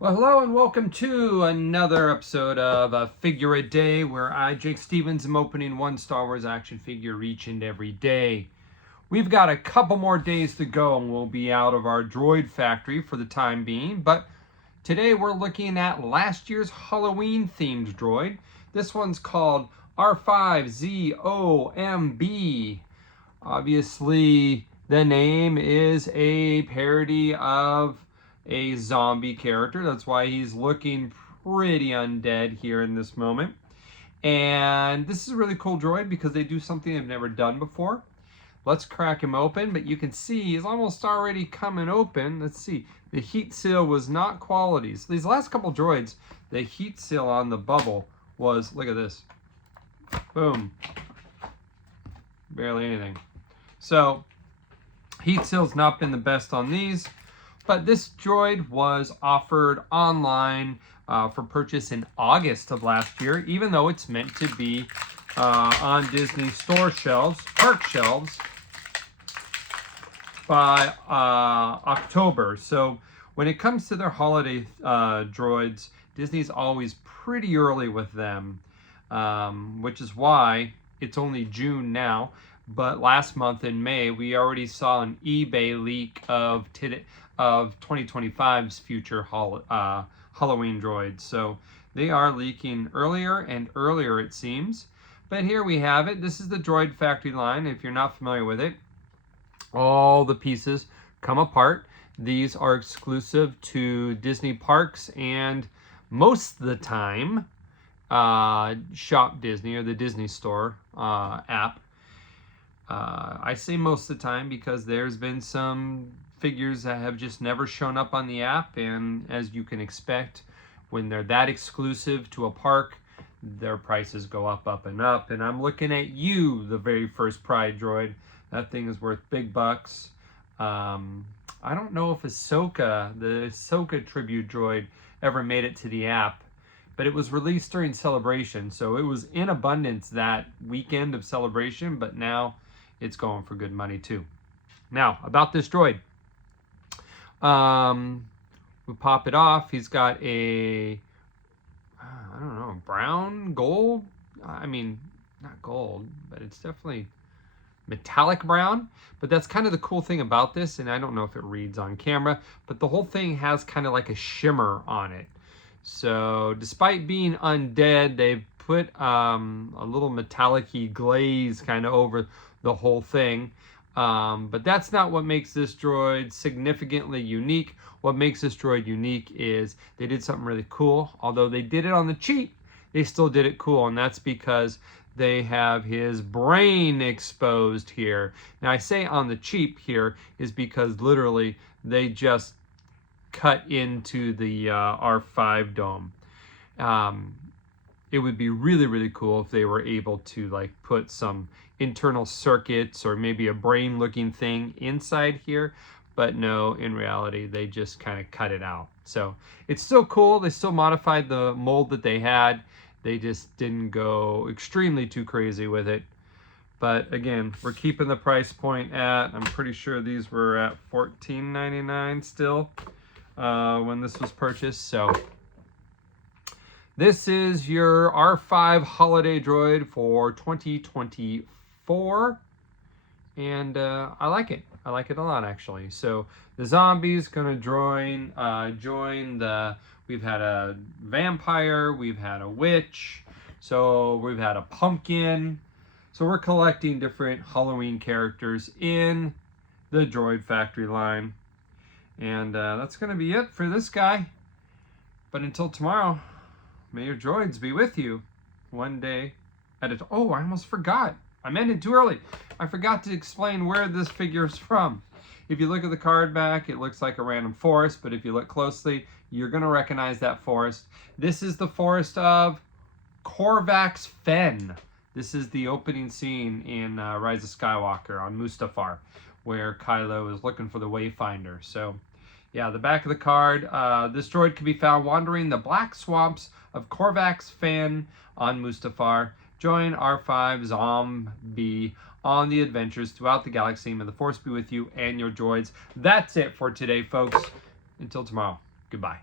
Well, hello and welcome to another episode of A Figure a Day, where I, Jake Stevens, am opening one Star Wars action figure each and every day. We've got a couple more days to go and we'll be out of our Droid Factory for the time being, but today we're looking at last year's Halloween themed droid. This one's called R5-Z0MB. Obviously, the name is a parody of a zombie character. That's why he's looking pretty undead here in this moment. And this is a really cool droid because they do something they've never done before. Let's crack him open, but you can see he's almost already coming open. Let's see. The heat seal was not quality. So these last couple droids, the heat seal on the bubble was, look at this. Boom. Barely anything. So heat seal's not been the best on these. But this droid was offered online for purchase in August of last year, even though it's meant to be on Disney store shelves, park shelves, by October. So when it comes to their holiday droids, Disney's always pretty early with them, which is why it's only June now. But last month in May, we already saw an eBay leak of 2025's future Halloween droids. So they are leaking earlier and earlier, it seems. But here we have it. This is the Droid Factory line. If you're not familiar with it, all the pieces come apart. These are exclusive to Disney parks and most of the time Shop Disney or the Disney Store app. I say most of the time because there's been some figures that have just never shown up on the app, and as you can expect, when they're that exclusive to a park, their prices go up and up. And I'm looking at you, the very first Pride droid. That thing is worth big bucks. I don't know if the Ahsoka tribute droid ever made it to the app, but it was released during Celebration, so it was in abundance that weekend of Celebration, but now it's going for good money too. Now, about this droid. We pop it off. He's got a, I don't know, brown, gold? I mean, not gold, but it's definitely metallic brown. But that's kind of the cool thing about this, and I don't know if it reads on camera, but the whole thing has kind of like a shimmer on it. So despite being undead, they've put a little metallic-y glaze kind of over the whole thing. But that's not what makes this droid significantly unique. What makes this droid unique is they did something really cool. Although they did it on the cheap, they still did it cool, and that's because they have his brain exposed here. Now I say on the cheap here is because literally they just cut into the R5 dome. It would be really, really cool if they were able to like put some internal circuits or maybe a brain looking thing inside here, but no, in reality they just kind of cut it out. So it's still cool. They still modified the mold that they had. They just didn't go extremely too crazy with it. But again, we're keeping the price point at, I'm pretty sure these were at $14.99 still when this was purchased. So this is your R5 holiday droid for 2024, and I like it. I like it a lot, actually. So the zombies gonna join the. We've had a vampire, we've had a witch, so we've had a pumpkin. So we're collecting different Halloween characters in the Droid Factory line, and that's gonna be it for this guy. But until tomorrow, may your droids be with you one day at a time. Oh, I almost forgot. I meant it too early. I forgot to explain where this figure is from. If you look at the card back, it looks like a random forest, but if you look closely, you're going to recognize that forest. This is the forest of Korvax Fen. This is the opening scene in Rise of Skywalker on Mustafar, where Kylo is looking for the Wayfinder. So yeah, the back of the card, this droid can be found wandering the black swamps of Korvax Fen on Mustafar. Join R5-Z0MB on the adventures throughout the galaxy. May the Force be with you and your droids. That's it for today, folks. Until tomorrow, goodbye.